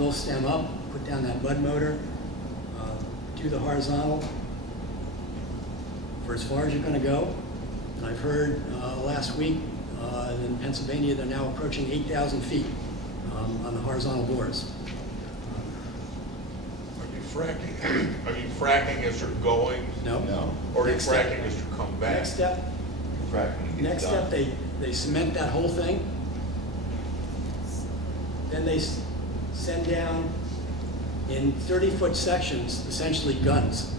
fill stem up, put down that mud motor, do the horizontal for as far as you're going to go. And I've heard last week in Pennsylvania they're now approaching 8,000 feet on the horizontal bores. Are you fracking as you're going? No. No. Or are you fracking as you come back? Next step. Fracking Next step, they cement that whole thing. Then they send down in 30-foot sections, essentially guns,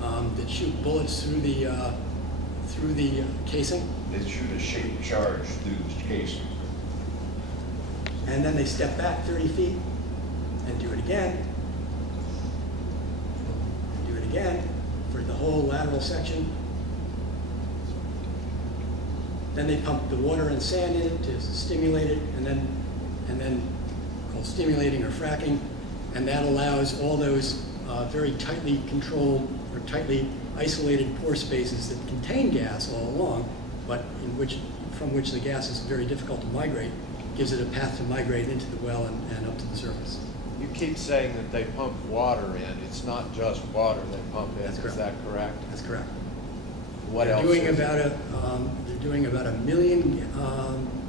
that shoot bullets through the casing. They shoot a shaped charge through the casing. And then they step back 30 feet and do it again. Do it again for the whole lateral section. Then they pump the water and sand in it to stimulate it, and then called stimulating or fracking, and that allows all those very tightly controlled or tightly isolated pore spaces that contain gas all along, but from which the gas is very difficult to migrate, gives it a path to migrate into the well and up to the surface. You keep saying that they pump water in. It's not just water they pump in. That's correct. Is that correct? That's correct. What they're else? They're doing about 1 million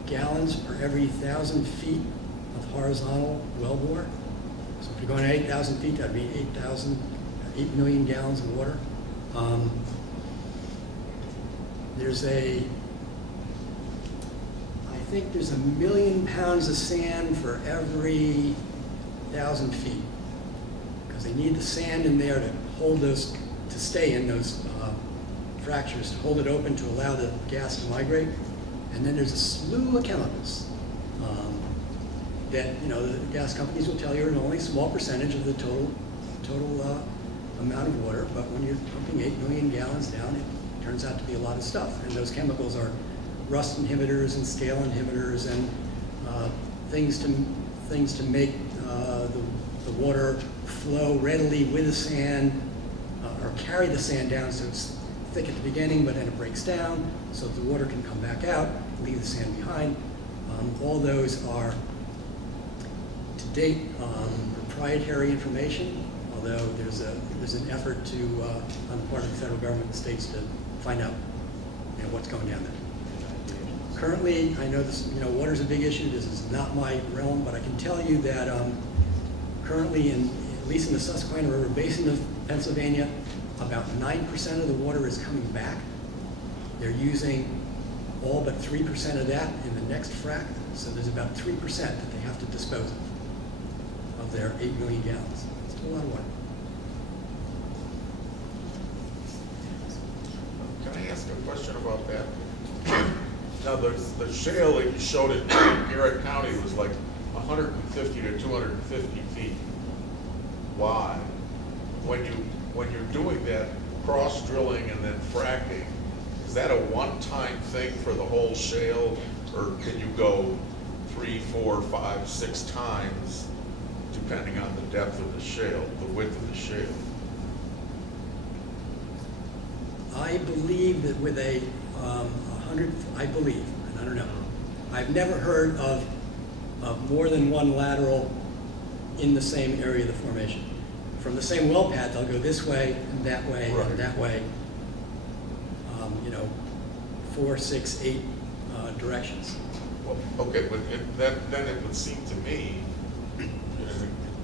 gallons per every 1,000 feet of horizontal well bore. So if you're going to 8,000 feet, that'd be 8 million gallons of water. I think there's 1 million pounds of sand for every 1,000 feet, because they need the sand in there to hold those, to stay in those fractures, to hold it open to allow the gas to migrate. And then there's a slew of chemicals that the gas companies will tell you are only a small percentage of the total amount of water, but when you're pumping 8 million gallons down, it turns out to be a lot of stuff. And those chemicals are rust inhibitors and scale inhibitors and things to make the water flow readily with the sand, or carry the sand down so it's thick at the beginning, but then it breaks down so that the water can come back out, leave the sand behind. All those are, to date, proprietary information, although there's an effort on the part of the federal government and states to find out what's going down there. Currently, I know this, water's a big issue. This is not my realm, but I can tell you that currently, at least in the Susquehanna River Basin of Pennsylvania, about 9% of the water is coming back. They're using all but 3% of that in the next frac, so there's about 3% that they have to dispose of their 8 million gallons. It's still a lot of water. Can I ask a question about that? Now, the shale that you showed in Garrett County was like 150 to 250 feet wide. When you're doing that cross drilling and then fracking, is that a one-time thing for the whole shale, or can you go 3, 4, 5, 6 times depending on the depth of the shale, the width of the shale? I believe that with a 100, I believe, and I don't know, I've never heard of more than one lateral in the same area of the formation. From the same well pad, they'll go this way and that way right. and that way, 4, 6, 8 directions. Well, okay, but then it would seem to me,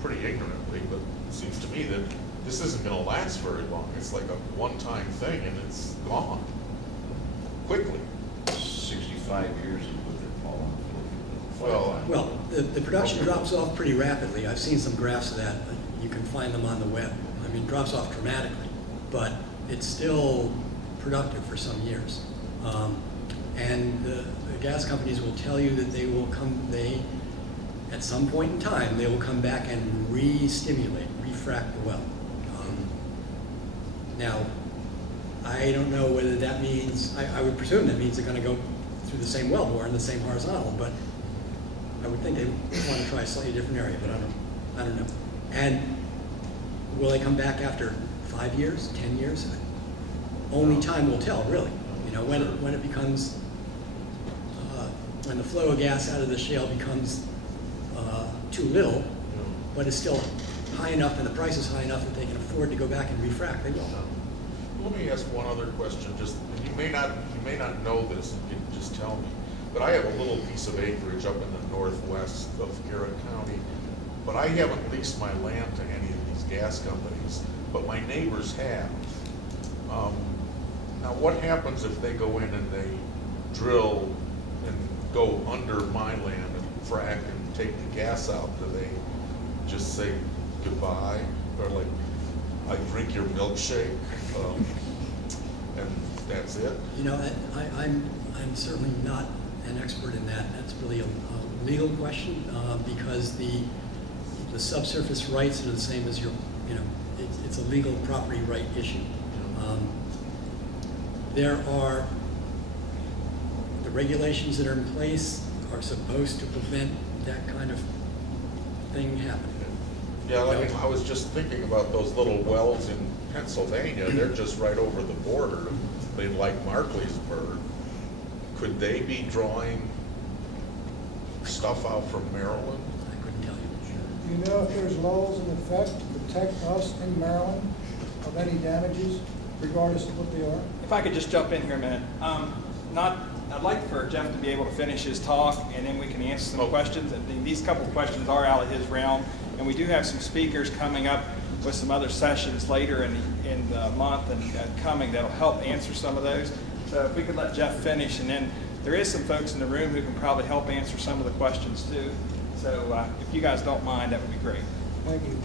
pretty ignorantly, but it seems to me that this isn't going to last very long. It's like a one-time thing and it's gone quickly. 65 years is what they're falling. Well, the production drops off pretty rapidly. I've seen some graphs of that. You can find them on the web. I mean, it drops off dramatically, but it's still productive for some years. And the gas companies will tell you that at some point in time, they will come back and re-stimulate, re-frack the well. Now, I don't know whether that means, I would presume that means they're going to go through the same well bore in the same horizontal, but I would think they want to try a slightly different area, but I don't know. And will they come back after 5 years, 10 years? Only time will tell, really. When it becomes, when the flow of gas out of the shale becomes too little, but it's still high enough and the price is high enough that they can afford to go back and refrac, they will. Let me ask one other question, just, and you may not know this, you can just tell me, but I have a little piece of acreage up in the northwest of Garrett County, but I haven't leased my land to any of these gas companies, but my neighbors have. Now, what happens if they go in and they drill and go under my land and frack and take the gas out? Do they just say goodbye, or like, I drink your milkshake, and that's it? You know, I'm certainly not an expert in that. That's really a legal question because the subsurface rights are the same as your, it's a legal property right issue. The regulations that are in place are supposed to prevent that kind of thing happening. Yeah, like I was just thinking about those little wells in Pennsylvania. They're just right over the border. They like Markleysburg. Could they be drawing stuff out from Maryland? I couldn't tell you. Do you know if there's laws in effect to protect us in Maryland of any damages, regardless of what they are? If I could just jump in here a minute. I'd like for Jeff to be able to finish his talk, and then we can answer some questions. And these couple of questions are out of his realm, and we do have some speakers coming up with some other sessions later in the month and coming that'll help answer some of those. So if we could let Jeff finish, and then there is some folks in the room who can probably help answer some of the questions too. So if you guys don't mind, that would be great. Thank you.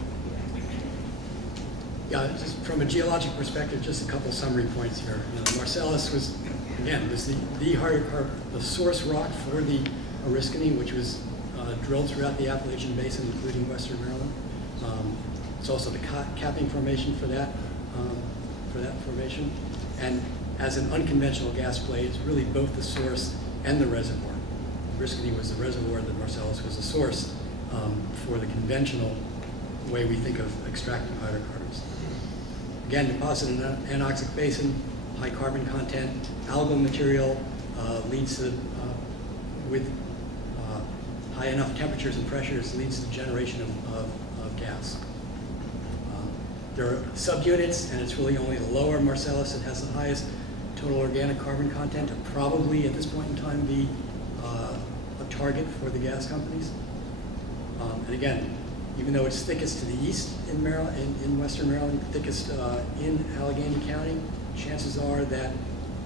Yeah, just from a geologic perspective, just a couple summary points here. Marcellus was, again, the source rock for the Oriskany, which was drilled throughout the Appalachian Basin, including western Maryland. It's also the capping formation for that formation. And as an unconventional gas play, it's really both the source and the reservoir. Oriskany was the reservoir, the Marcellus was the source for the conventional way we think of extracting hydrocarbons. Again, deposited in an anoxic basin, high carbon content, algal material leads to, with high enough temperatures and pressures, leads to the generation of gas. There are subunits, and it's really only the lower Marcellus that has the highest total organic carbon content to probably, at this point in time, be a target for the gas companies. And again, even though it's thickest to the east in Maryland, in western Maryland, thickest in Allegheny County, chances are that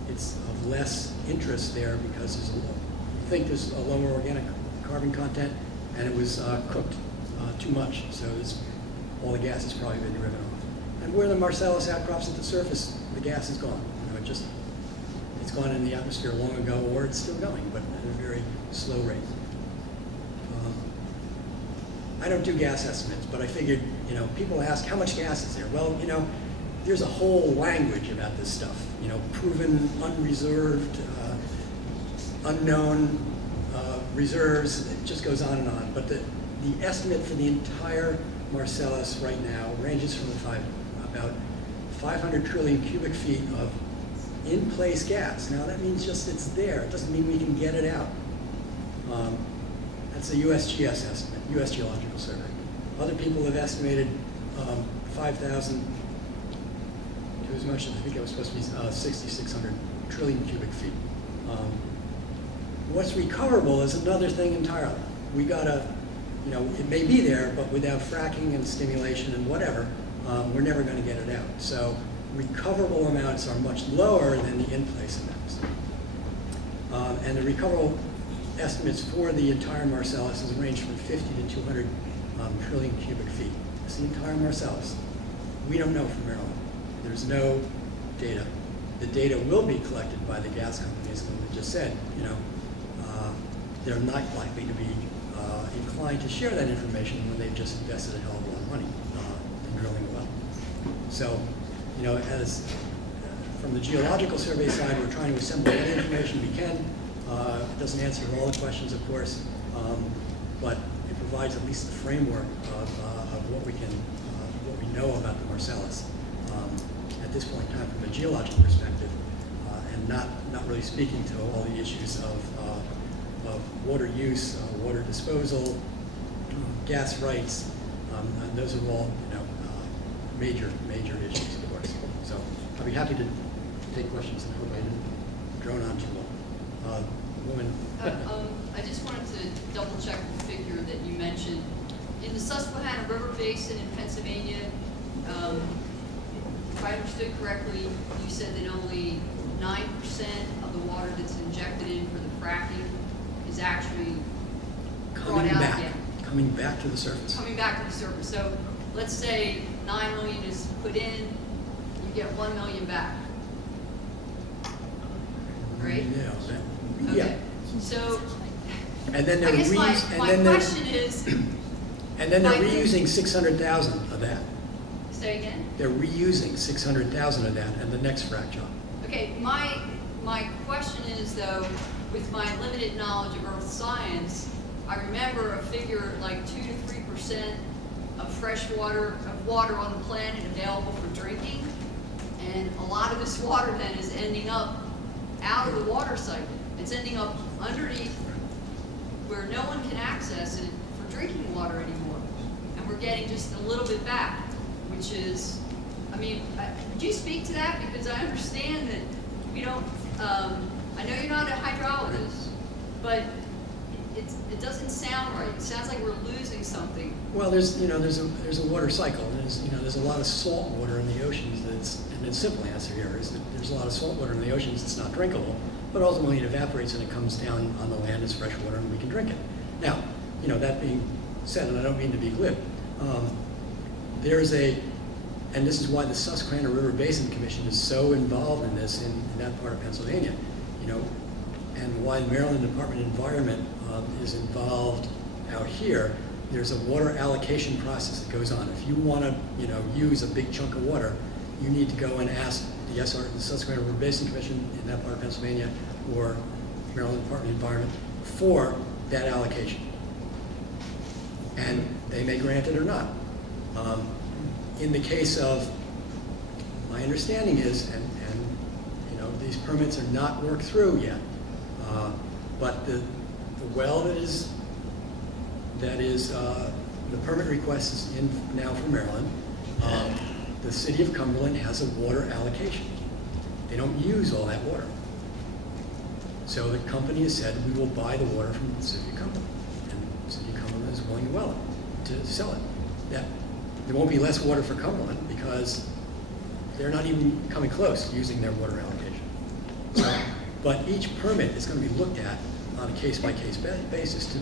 it's of less interest there because there's a lower organic carbon content, and it was cooked too much. So all the gas has probably been driven off. And where the Marcellus outcrops at the surface, the gas is gone. It's gone in the atmosphere long ago, or it's still going, but at a very slow rate. I don't do gas estimates, but I figured, people ask, how much gas is there? Well, there's a whole language about this stuff. Proven, unreserved, unknown, reserves, it just goes on and on. But the estimate for the entire Marcellus right now ranges from about 500 trillion cubic feet of in-place gas. Now that means just it's there. It doesn't mean we can get it out. That's a USGS estimate, U.S. Geological Survey. Other people have estimated 5,000 to as much as, I think it was supposed to be 6,600 trillion cubic feet. What's recoverable is another thing entirely. We gotta, it may be there, but without fracking and stimulation and whatever, we're never gonna get it out. So recoverable amounts are much lower than the in-place amounts. And the recoverable estimates for the entire Marcellus has ranged from 50 to 200 trillion cubic feet. It's the entire Marcellus. We don't know from Maryland. There's no data. The data will be collected by the gas companies, and we just said, they're not likely to be inclined to share that information when they've just invested a hell of a lot of money in drilling a well. So, as from the Geological Survey side, we're trying to assemble all the information we can. It doesn't answer all the questions, of course, but it provides at least the framework of what we know about the Marcellus at this point in time from a geologic perspective, and not really speaking to all the issues of water use, water disposal, gas rights, And those are all, major issues for us. So I'll be happy to take questions, and I hope I didn't drone on too long. Woman. I just wanted to double check the figure that you mentioned. In the Susquehanna River Basin in Pennsylvania, if I understood correctly, you said that only 9% of the water that's injected in for the fracking is actually brought out again. Coming back to the surface. Coming back to the surface. So let's say 9 million is put in, you get 1 million back. Right? Yeah. Okay. Yeah. So And then I they're guess my question is, and then they're reusing 600,000 of that. say again? They're reusing 600,000 of that and the next frac job. Okay, my question is though, with my limited knowledge of earth science, I remember a figure like 2 to 3% of fresh water, of water on the planet available for drinking, and a lot of this water then is ending up out of the water cycle. It's ending up underneath where no one can access it for drinking water anymore, and we're getting just a little bit back, which is, I mean, would you speak to that? Because I understand that we don't, I know you're not a hydrologist, but it doesn't sound right. It sounds like we're losing something. Well, there's a water cycle. There's a lot of salt water in the oceans and the simple answer here is that there's a lot of salt water in the oceans that's not drinkable, but ultimately it evaporates and it comes down on the land as fresh water and we can drink it. Now, that being said, and I don't mean to be glib, and this is why the Susquehanna River Basin Commission is so involved in this in that part of Pennsylvania, and why the Maryland Department of Environment is involved out here. There's a water allocation process that goes on. If you want to, use a big chunk of water, you need to go and ask the Susquehanna River Basin Commission in that part of Pennsylvania or Maryland Department of Environment for that allocation. And they may grant it or not. In the case of, my understanding is, and these permits are not worked through yet, but the well that is the permit request is in now for Maryland. The city of Cumberland has a water allocation. They don't use all that water. So the company has said, we will buy the water from the city of Cumberland. And the city of Cumberland is willing to sell it. There won't be less water for Cumberland because they're not even coming close to using their water allocation. So, but each permit is going to be looked at on a case-by-case basis to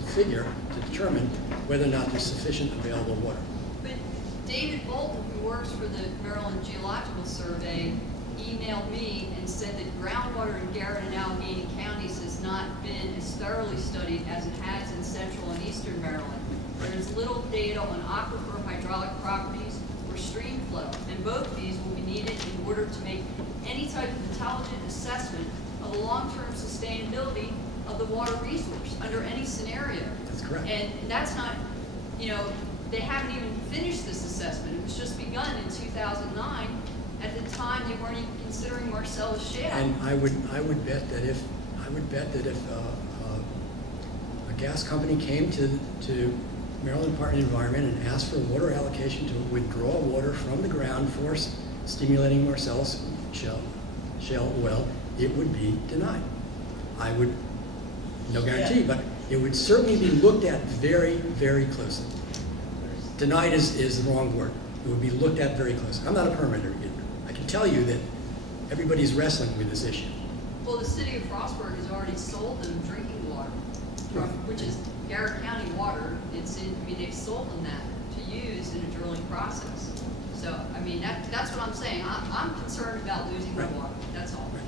determine whether or not there's sufficient available water. But David Bolton, who works for the Maryland Geological Survey, emailed me and said that groundwater in Garrett and Allegheny counties has not been as thoroughly studied as it has in central and eastern Maryland. There is little data on aquifer hydraulic properties or stream flow, and both of these will be needed in order to make any type of intelligent assessment of the long-term sustainability of the water resource under any scenario. That's correct. And that's not, they haven't even finished this assessment. It was just begun in 2009. At the time, they weren't even considering Marcellus Shale. And I would bet that if a gas company came to Maryland Department of Environment and asked for water allocation to withdraw water from the ground for stimulating Marcellus Shale well, it would be denied. No guarantee, but it would certainly be looked at very, very closely. Denied is the wrong word. It would be looked at very closely. I'm not a permitter either. I can tell you that everybody's wrestling with this issue. Well, the city of Frostburg has already sold them drinking water, which is Garrett County water. They've sold them that to use in a drilling process. So, I mean, that's what I'm saying. I'm concerned about losing the water. That's all. Right.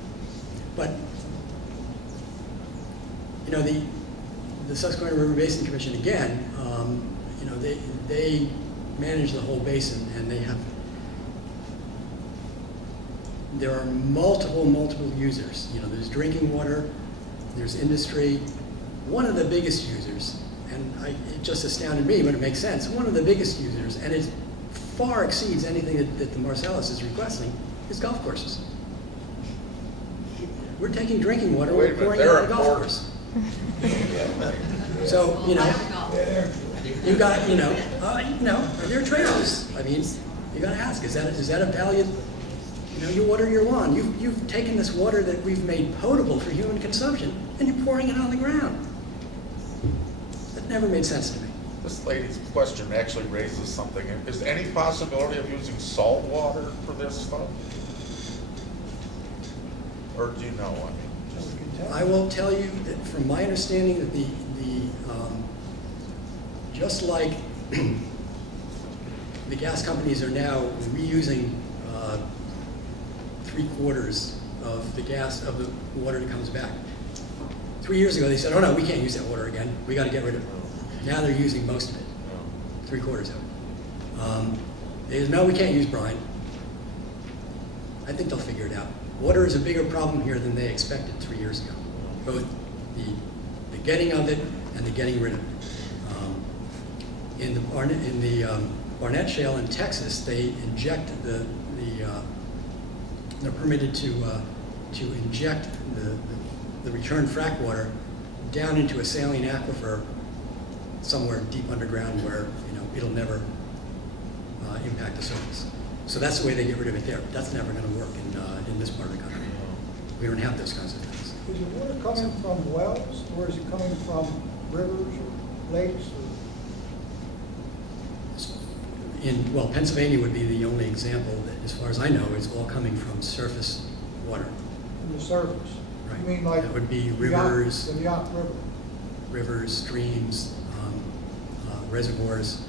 But the Susquehanna River Basin Commission, again, they manage the whole basin, and there are multiple users. There's drinking water, there's industry. One of the biggest users, and it just astounded me, but it makes sense, one of the biggest users, and it far exceeds anything that the Marcellus is requesting, is golf courses. We're taking drinking water, we're pouring it on a golf course. So, You got, there are trade-offs. I mean, you got to ask, is that a valued, you water your lawn. You've taken this water that we've made potable for human consumption, and you're pouring it on the ground. That never made sense to me. This lady's question actually raises something. Is there any possibility of using salt water for this stuff? Or do you know? I mean, I will tell you that from my understanding that just like the gas companies are now reusing 3/4 of the gas, of the water that comes back. 3 years ago they said, oh no, we can't use that water again. We got to get rid of it. Now they're using most of it, 3/4 of it. They said, no, we can't use brine. I think they'll figure it out. Water is a bigger problem here than they expected 3 years ago. Both the getting of it and the getting rid of it. In the Barnett Shale in Texas, they inject they're permitted to inject the return frac water down into a saline aquifer somewhere deep underground where it'll never impact the surface. So that's the way they get rid of it there. That's never going to work in this part of the country. We don't have those kinds of things. Is the water coming from wells, or is it coming from rivers or lakes? Well, Pennsylvania would be the only example that, as far as I know, is all coming from surface water. From the surface? Right. You mean like that would be rivers, the Yacht River? Rivers, streams, reservoirs,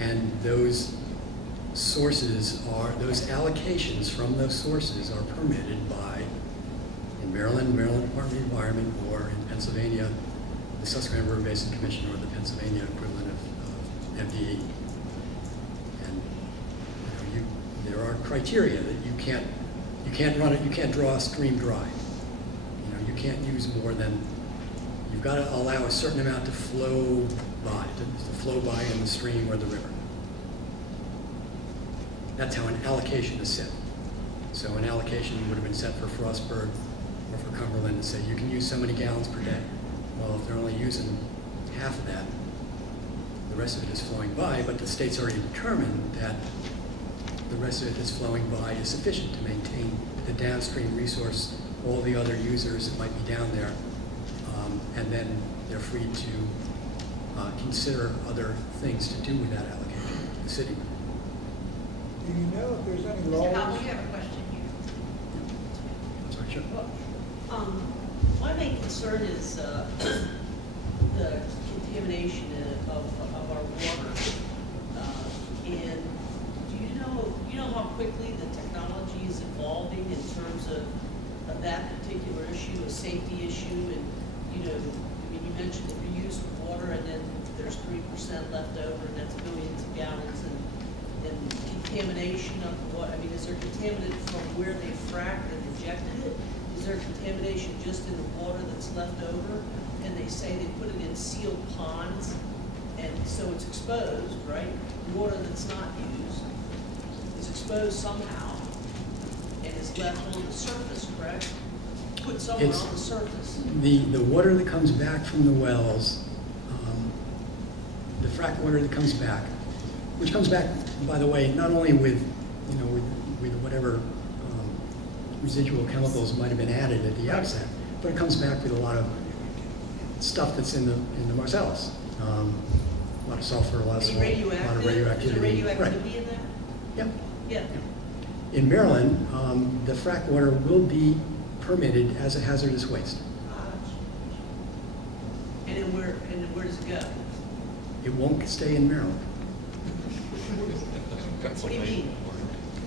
and those allocations from those sources are permitted by, in Maryland Department of Environment, or in Pennsylvania, the Susquehanna River Basin Commission, or the Pennsylvania equivalent of MDE. And there are criteria that you can't run it, you can't draw a stream dry. You can't use more than, you've got to allow a certain amount to flow by in the stream or the river. That's how an allocation is set. So an allocation would have been set for Frostburg or for Cumberland to say you can use so many gallons per day. Well, if they're only using half of that, the rest of it is flowing by, but the state's already determined that the rest of it that's flowing by is sufficient to maintain the downstream resource, all the other users that might be down there, and then they're free to consider other things to do with that allocation, the city. Do you know if there's any Mr. laws? Halka, we have a question here. Sorry, sure. Well, my main concern is the contamination of our water. And do you know how quickly the technology is evolving in terms of that particular issue, a safety issue? And you mentioned the reuse of water, and then there's 3% left over, and that's millions of gallons. And contamination of what? I mean, is there contaminant from where they fracked and injected it? Is there contamination just in the water that's left over? And they say they put it in sealed ponds, and so it's exposed, right? Water that's not used is exposed somehow and is left on the surface, correct? Put somewhere on the surface. The water that comes back from the wells, the frac water that comes back, which comes back, by the way, not only with whatever residual chemicals might have been added at the outset, but it comes back with a lot of stuff that's in the Marcellus. A lot of sulfur, a lot of salt, a lot of radioactivity. Is there radioactivity Right. in there? Yep. Yeah. In Maryland, the frac water will be permitted as a hazardous waste. And then where does it go? It won't stay in Maryland. What do you mean?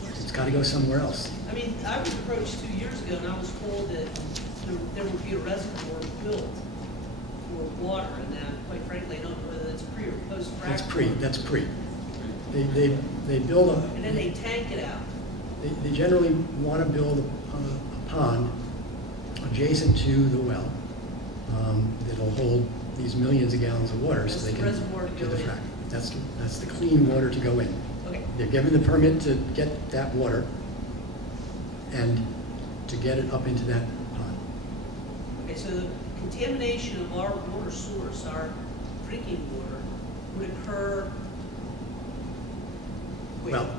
It's got to go somewhere else. I mean, I was approached 2 years ago, and I was told that there would be a reservoir built for water, and that, quite frankly, I don't know whether that's pre or post frac. That's pre. They build a. And then they tank it out. They generally want to build a pond adjacent to the well that'll hold these millions of gallons of water, so they can do the frac. That's the clean water to go in. Okay. They're given the permit to get that water and to get it up into that pond. Okay, so the contamination of our water source, our drinking water, would occur? Wait, Well,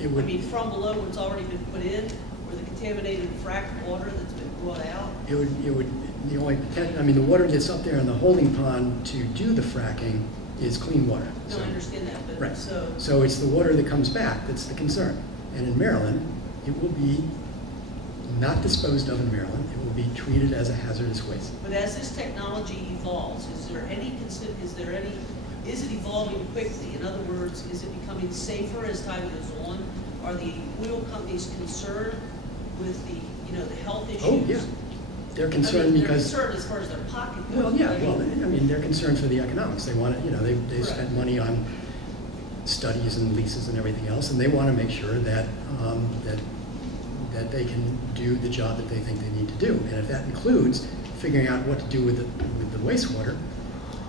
it I would, mean, from below what's already been put in, or the contaminated fracked water that's been brought out? the only potential, I mean, the water that's up there in the holding pond to do the fracking is clean water. No, So- I understand that, but Right. so, So it's the water that comes back that's the concern. And in Maryland, it will be not disposed of in Maryland. It will be treated as a hazardous waste. but as this technology evolves, is it evolving quickly? In other words, is it becoming safer as time goes on? Are the oil companies concerned with the health issues? Oh, yeah. They're concerned I mean, because. they're concerned as far as their pocket goes. Well, yeah, I well, mean, I mean, they're concerned for the economics. They want to, they've Right. spent money on studies and leases and everything else, and they want to make sure that, that they can do the job that they think they need to do. And if that includes figuring out what to do with the wastewater,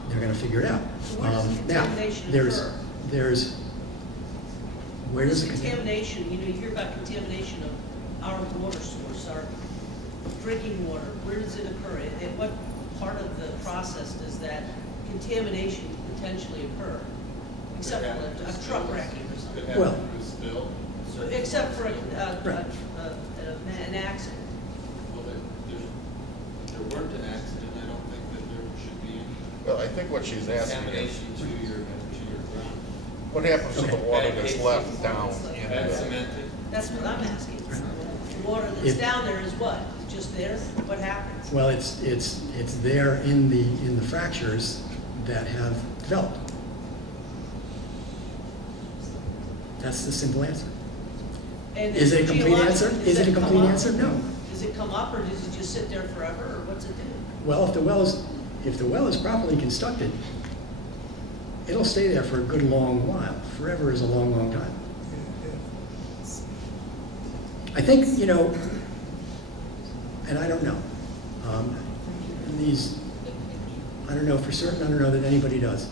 they're going to figure it out. So where does the Now, contamination there's, occur? where does the contamination, you hear about contamination of our water source, our drinking water, where does it occur? At what part of the process does that contamination potentially occur? Except for a truck wrecking or something. Well, Except for Right. an accident. Well, there weren't an accident, I don't think that there should be any Well, I think what she's asking is, contamination to your ground. what happens to the water that's left down in Bad the, cemented. That's what I'm asking. The water that's If- down there is what? It's just there? What happens? Well, it's there in the fractures that have developed. That's the simple answer. And Is it a complete answer? geologically, Is does it a that come complete up? answer? No. Does it come up, or does it just sit there forever, or what's it do? Well, if the well is properly constructed, it'll stay there for a good long while. Forever is a long, long time. I think, and I don't know. I don't know for certain, I don't know that anybody does.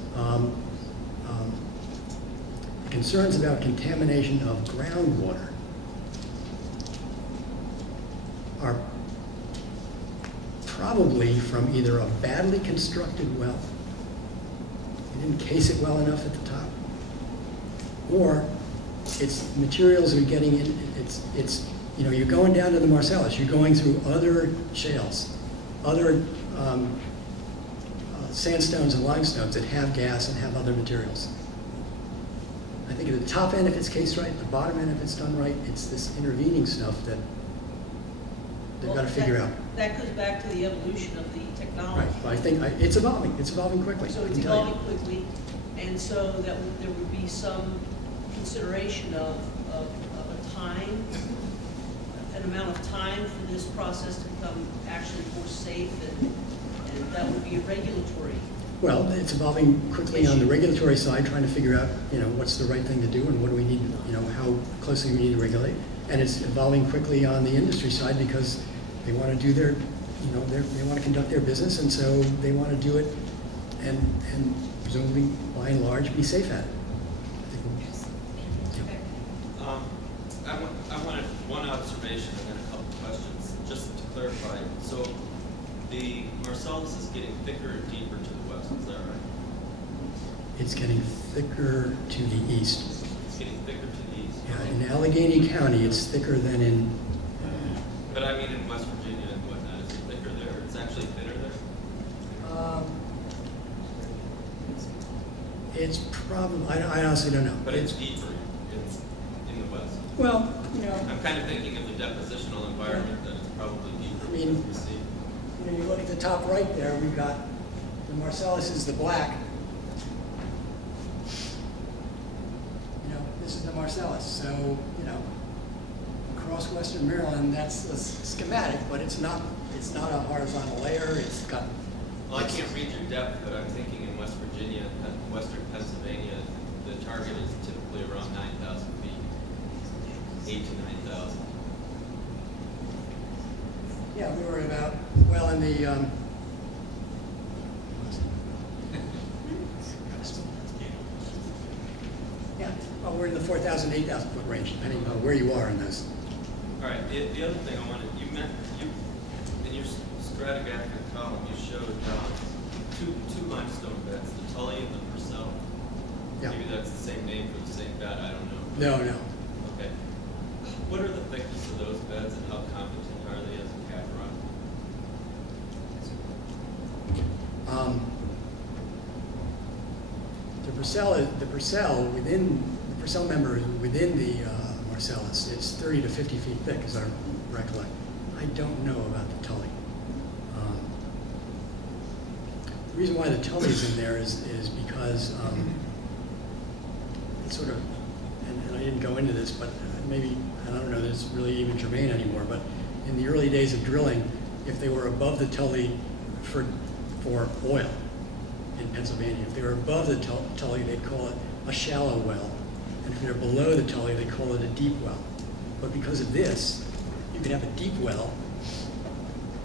Concerns about contamination of groundwater are probably from either a badly constructed well, you didn't case it well enough at the top, or it's materials are getting in, you're going down to the Marcellus, you're going through other shales, other sandstones and limestones that have gas and have other materials. I think at the top end, if it's cased right, at the bottom end, if it's done right, it's this intervening stuff that they've got to figure out. That goes back to the evolution of the technology. Right, but I think it's evolving quickly. So I it's can tell you. evolving quickly, and so there would be some consideration of a time, an amount of time for this process to become actually more safe, and that would be a regulatory. Well, it's evolving quickly on the regulatory side, trying to figure out, what's the right thing to do and what do we need, how closely we need to regulate. And it's evolving quickly on the industry side because they want to do their, they want to conduct their business, and so they want to do it and presumably, by and large, be safe at it. I wanted one observation and then a couple questions, just to clarify. So the Marcellus is getting thicker and deeper to the west, is that right? It's getting thicker to the east. It's getting thicker to the east. Yeah, in Allegheny County, it's thicker than in, But I mean in West Virginia and whatnot, is it thicker there? It's actually thinner there? it's probably, I honestly don't know. But it's deeper in the west. Well, I'm kind of thinking of the depositional environment that it's probably deeper I mean, because we see. you look at the top right there, we've got the Marcellus is the black. This is the Marcellus. So, across western Maryland, that's a schematic, but it's not a horizontal layer. It's got. Well, I can't read your depth, but I'm thinking in West Virginia and western Pennsylvania, the target is typically around 9,000 feet, 8 to 9,000. Yeah, we were about, well, in the, yeah, well, we're in the 4,000, 8,000 foot range, depending on where you are in those. All right, the other thing I wanted, you in your stratigraphic column, you showed two limestone beds, the Tully and the Purcell. Yeah. Maybe that's the same name for the same bed, I don't know. No. Okay. What are the thickness of those beds and how competent are they as a cap rock? The Purcell member within the Marcellus, it's 30 to 50 feet thick, as I recollect. I don't know about the Tully. The reason why the Tully's in there is because it's sort of, and I didn't go into this, but maybe, I don't know that it's really even germane anymore, but in the early days of drilling, if they were above the Tully for oil in Pennsylvania, if they were above the Tully, they'd call it a shallow well. And if they're below the Tully, they call it a deep well. But because of this, you can have a deep well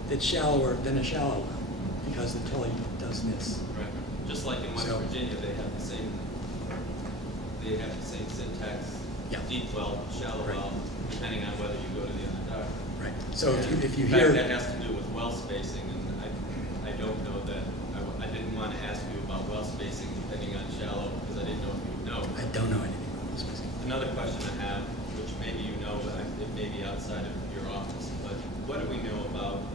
that's shallower than a shallow well, because the Tully does this. Right. Just like in West Virginia, they have the same syntax. Yeah. Deep well, shallow well, depending on whether you go to the other dock. Right. So if you In fact, hear that has to do with well spacing, and I don't know that, I didn't want to ask you about well spacing depending on shallow, because I didn't know if you would know. I don't know anything about this spacing. Another question I have, which maybe you know, but it may be outside of your office, but what do we know about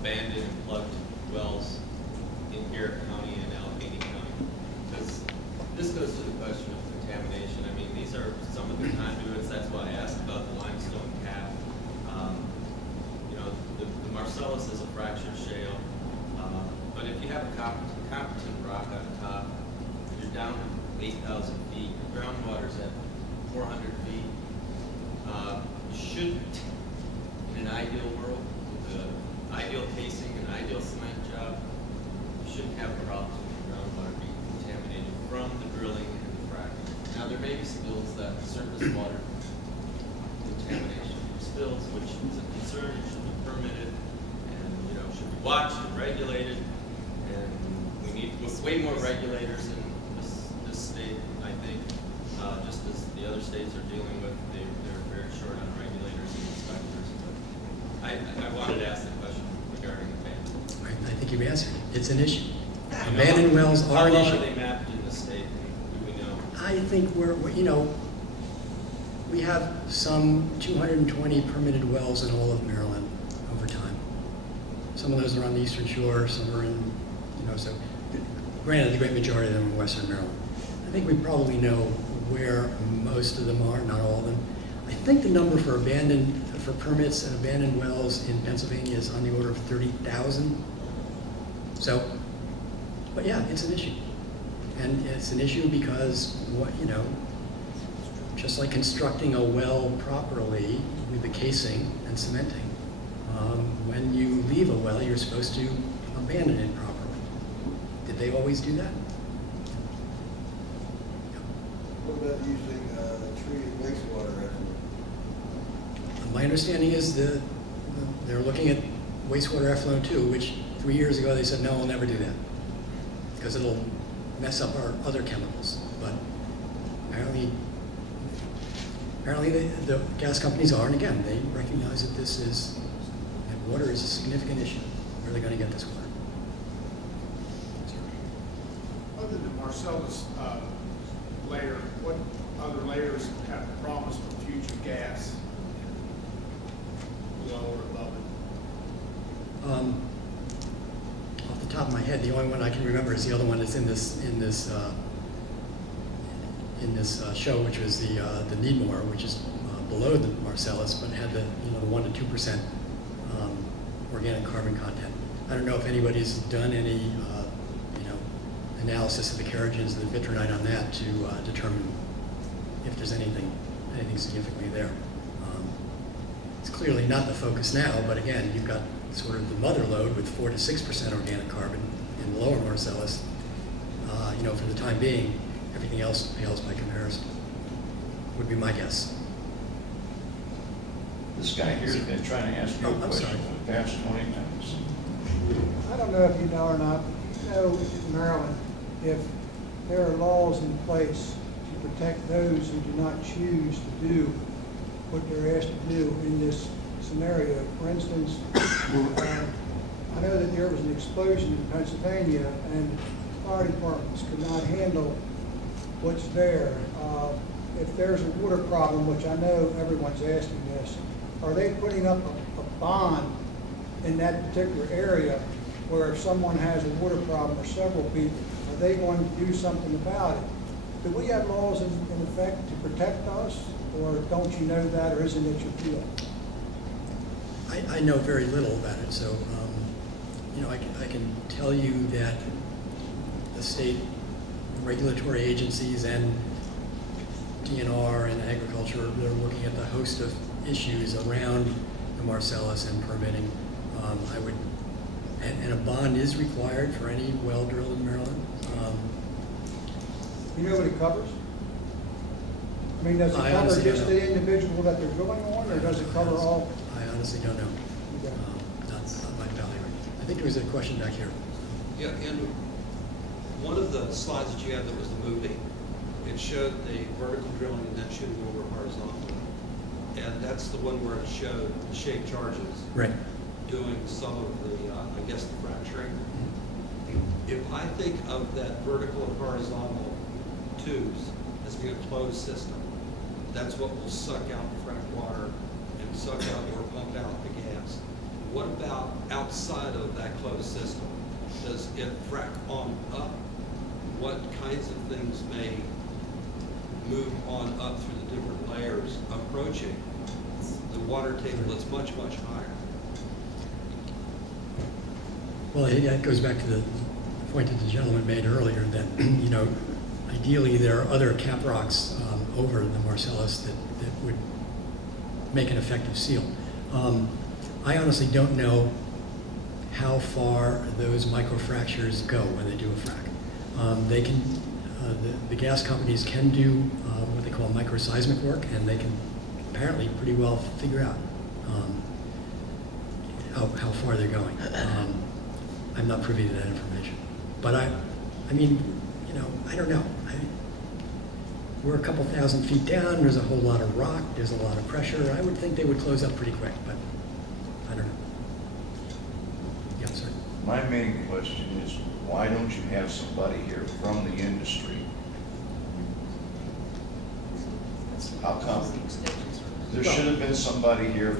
abandoned and plugged wells in Garrett County and Allegheny County? Because this goes to the question of contamination. I mean, these are some of the conduits. That's why I asked about the limestone cap. You know, the Marcellus is a fractured shale, but if you have a competent rock on top, you're down 8,000 feet. Your groundwater's at 400 feet. Shouldn't, in an ideal world, with an ideal casing, an ideal cement job, you shouldn't have problems with your groundwater being contaminated from the drilling and the fracking. Now, there may be spills that surface water contamination spills, which is a concern, it should be permitted, and, you know, should be watched and regulated, and we need way more regulators in this state, I think, just as the other states are dealing with. They're very short on regulators and inspectors. But I wanted to ask the question regarding abandoned. Right, I think you've answered it. It's an issue. Abandoned wells are an How issue. long are they mapped in the state? Do we know? I think you know, we have some 220 permitted wells in all of Maryland over time. Some of those are on the Eastern Shore, some are in, you know, so granted, the great majority of them are in Western Maryland. I think we probably know where most of them are, not all of them. I think the number for permits and abandoned wells in Pennsylvania is on the order of 30,000. So, but yeah, it's an issue. And it's an issue because, you know, just like constructing a well properly with the casing and cementing, when you leave a well, you're supposed to abandon it properly. Did they always do that? What about using treated wastewater effluent? My understanding is that they're looking at wastewater effluent too, which 3 years ago they said, no, we'll never do that because it'll mess up our other chemicals. But apparently the gas companies are, and again, they recognize that that water is a significant issue. Where are they going to get this water? Other than the Marcellus layer, what other layers have promise for future gas below or above it? Off the top of my head, the only one I can remember is the other one that's in this show, which was the Needmore, which is below the Marcellus, but had the 1 to 2% organic carbon content. I don't know if anybody's done any analysis of the kerogens and the vitrinite on that to determine if there's anything significantly there. It's clearly not the focus now, but again, you've got sort of the mother lode with 4 to 6% organic carbon in the lower Marcellus. For the time being, everything else pales by comparison, would be my guess. This guy here has been trying to ask you a I'm question sorry. for the past 20 minutes. I don't know if you know or not, but you know in Maryland, if there are laws in place to protect those who do not choose to do what they're asked to do in this scenario. For instance, I know that there was an explosion in Pennsylvania, and fire departments could not handle what's there, if there's a water problem, which I know everyone's asking this, are they putting up a bond in that particular area where if someone has a water problem or several people, are they going to do something about it? Do we have laws in effect to protect us, or don't you know that, or isn't it your field? I know very little about it, so you know, I can tell you that the state regulatory agencies and DNR and agriculture, they're looking at the host of issues around the Marcellus and permitting. And a bond is required for any well drilled in Maryland. You know what it covers? I mean, does it I cover honestly just don't know. the individual that they're drilling on, or does it cover all? I honestly don't know. Okay. Not my valley. I think there was a question back here. Yeah, and one of the slides that you had that was the movie, it showed the vertical drilling and then shooting over horizontal. And that's the one where it showed the shape charges. Right. Doing some of the, I guess, the fracturing. If I think of that vertical and horizontal tubes as being a closed system, that's what will suck out the frac water and suck out or pump out the gas. What about outside of that closed system? Does it frac on up? What kinds of things may move on up through the different layers, approaching the water table that's much, much higher? Well, I think that goes back to the point that the gentleman made earlier that, you know, ideally there are other cap rocks over the Marcellus that would make an effective seal. I honestly don't know how far those microfractures go when they do a frac. They can, the gas companies can do what they call microseismic work, and they can apparently pretty well figure out how far they're going. I'm not privy to that information. But I mean, you know, I don't know. We're a couple thousand feet down, there's a whole lot of rock, there's a lot of pressure. I would think they would close up pretty quick, but I don't know. Yeah, sir. My main question is, why don't you have somebody here from the industry? How come? There should have been somebody here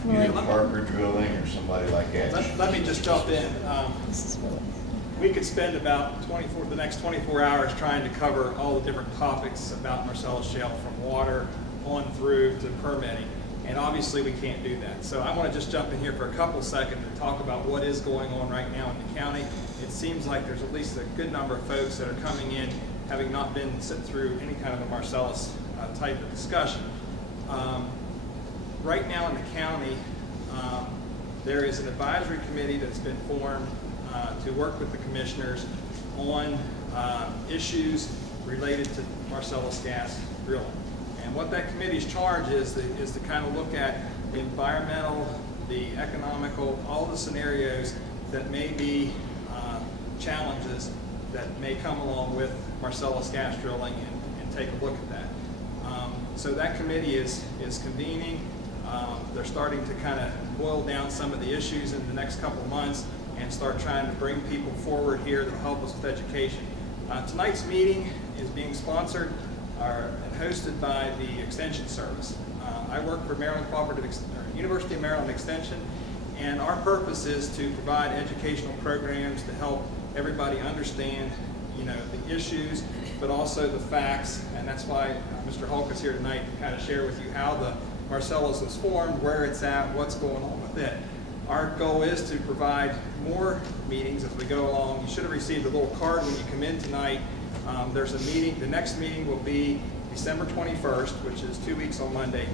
from either Parker Drilling or somebody like that. Let me just jump in. We could spend about the next 24 hours trying to cover all the different topics about Marcellus Shale, from water on through to permitting, and obviously we can't do that. So I want to just jump in here for a couple seconds and talk about what is going on right now in the county. It seems like there's at least a good number of folks that are coming in having not been sit through any kind of a Marcellus type of discussion. Right now in the county, there is an advisory committee that's been formed to work with the commissioners on issues related to Marcellus gas drilling. And what that committee's charge is to kind of look at the environmental, the economical, all the scenarios that may be challenges that may come along with Marcellus gas drilling, and take a look at that. So that committee is convening. They're starting to kind of boil down some of the issues in the next couple of months and start trying to bring people forward here that will help us with education. Tonight's meeting is being sponsored and hosted by the Extension Service. I work for Maryland University of Maryland Extension, and our purpose is to provide educational programs to help everybody understand, you know, the issues, but also the facts, and that's why Mr. Halka is here tonight to kind of share with you how the Marcellus was formed, where it's at, what's going on with it. Our goal is to provide more meetings as we go along. You should have received a little card when you come in tonight. There's a meeting. The next meeting will be December 21st, which is 2 weeks on Monday.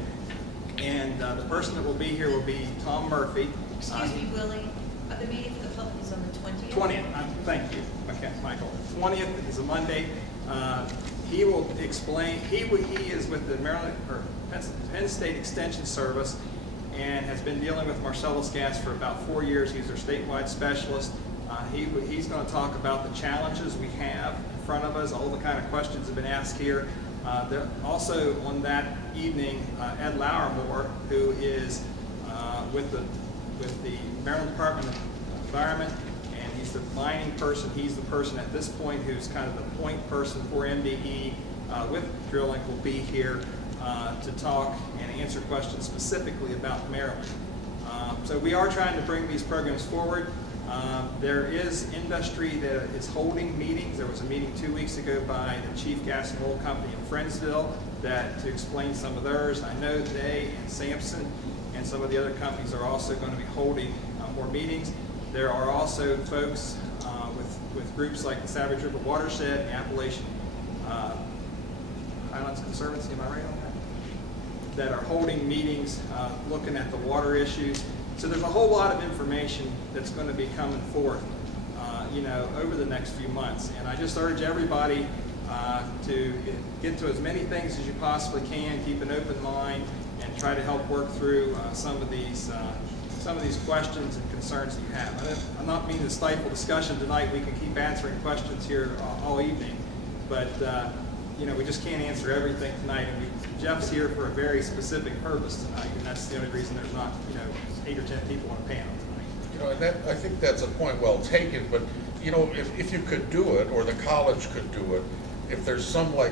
And the person that will be here will be Tom Murphy. Excuse me, Willie. The meeting for the public is on the 20th? 20th. Thank you, okay, Michael. 20th is a Monday. He will explain. He is with the Penn State Extension Service and has been dealing with Marcellus gas for about 4 years. He's their statewide specialist. He's going to talk about the challenges we have in front of us, all the kind of questions have been asked here. Also on that evening, Ed Lauermore, who is with the Maryland Department of Environment, and he's He's the mining person. He's the person at this point who's kind of the point person for MDE with drilling, will be here to talk and answer questions specifically about Maryland. So we are trying to bring these programs forward. There is industry that is holding meetings. There was a meeting 2 weeks ago by the Chief Gas and Oil Company in Friendsville to explain some of theirs. I know they and Sampson and some of the other companies are also going to be holding more meetings. There are also folks with groups like the Savage River Watershed and the Appalachian Highlands Conservancy, am I right on that are holding meetings looking at the water issues. So there's a whole lot of information that's going to be coming forth, over the next few months. And I just urge everybody to get to as many things as you possibly can, keep an open mind, and try to help work through some of these questions and concerns that you have. I'm not meaning to stifle discussion tonight. We can keep answering questions here all evening, but we just can't answer everything tonight. And Jeff's here for a very specific purpose tonight, and that's the only reason there's not 8 or 10 people on a panel tonight. And I think that's a point well taken. But if you could do it, or the college could do it, if there's some a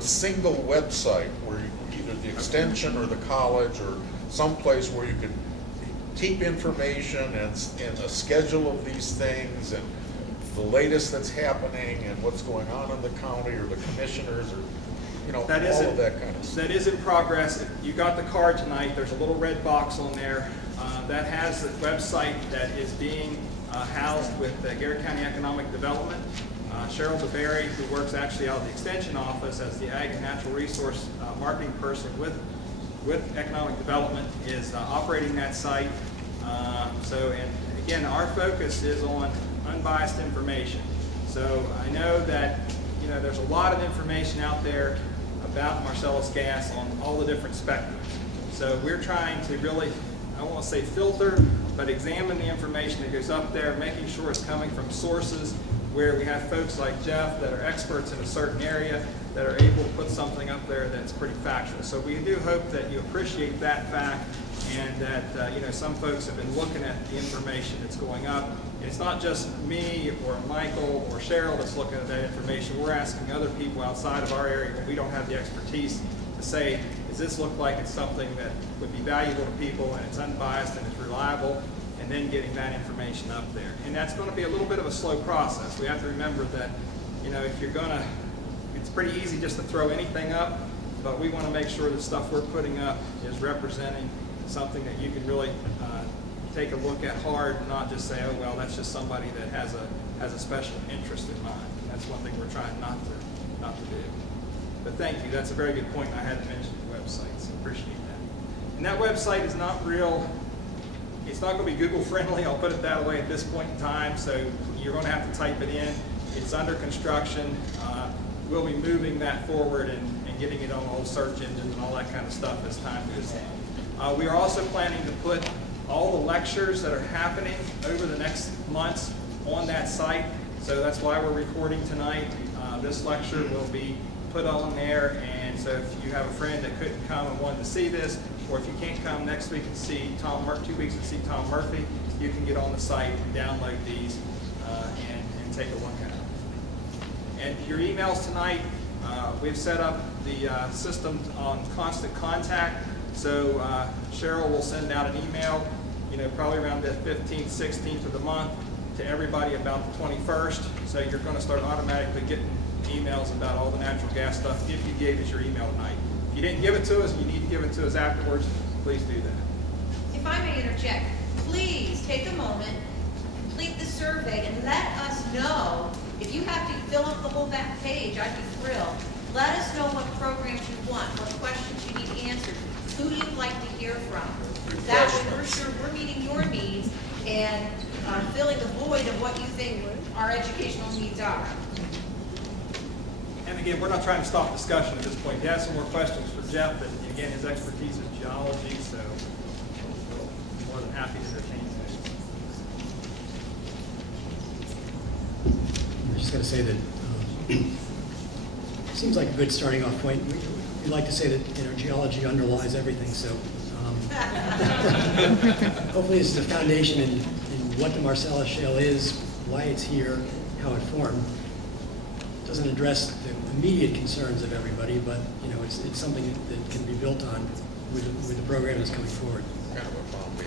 single website where either the extension or the college or some place where you could keep information and a schedule of these things and the latest that's happening and what's going on in the county or the commissioners or all of that kind of stuff. That is in progress. If you got the card tonight, there's a little red box on there that has the website that is being housed with the Garrett County Economic Development. Cheryl DeBerry, who works actually out of the Extension Office as the Ag and Natural Resource Marketing person with Economic Development, is operating that site. And again, our focus is on unbiased information. So I know that there's a lot of information out there about Marcellus gas on all the different spectrums. So we're trying to really, I won't say filter, but examine the information that goes up there, making sure it's coming from sources where we have folks like Jeff that are experts in a certain area that are able to put something up there that's pretty factual. So we do hope that you appreciate that fact, and that some folks have been looking at the information that's going up. And it's not just me or Michael or Cheryl that's looking at that information. We're asking other people outside of our area when we don't have the expertise to say, does this look like it's something that would be valuable to people and it's unbiased and it's reliable, and then getting that information up there. And that's going to be a little bit of a slow process. We have to remember that, if you're going to, it's pretty easy just to throw anything up, but we want to make sure the stuff we're putting up is representing something that you can really take a look at hard, and not just say, oh, well, that's just somebody that has a special interest in mind. That's one thing we're trying not to do. But thank you. That's a very good point. I hadn't mentioned the website, so appreciate that. And that website is not real. It's not going to be Google friendly, I'll put it that way at this point in time, so you're going to have to type it in. It's under construction. We'll be moving that forward and getting it on all search engines and all that kind of stuff as time goes on. We are also planning to put all the lectures that are happening over the next months on that site, so that's why we're recording tonight. This lecture will be put on there, and so if you have a friend that couldn't come and wanted to see this, or if you can't come next week and see Tom Murphy, 2 weeks and see Tom Murphy, you can get on the site and download these and take a look at them. And your emails tonight, we've set up the system on constant contact. So Cheryl will send out an email, probably around the 15th, 16th of the month to everybody about the 21st. So you're going to start automatically getting emails about all the natural gas stuff if you gave us your email tonight. If you didn't give it to us and you need to give it to us afterwards, please do that. If I may interject, please take a moment, complete the survey, and let us know. If you have to fill up the whole back page, I'd be thrilled. Let us know what programs you want, what questions you need answered, who you'd like to hear from. That way we're sure we're meeting your needs and filling the void of what you think our educational needs are. And again, we're not trying to stop discussion at this point. If you have some more questions for Jeff, and again, his expertise is geology, so we're more than happy to entertain those. I'm just going to say that it seems like a good starting off point. We like to say that geology underlies everything, so hopefully this is a foundation in what the Marcellus Shale is, why it's here, how it formed. Doesn't address the immediate concerns of everybody, but it's something that can be built on with the program that's coming forward. Kind of a problem.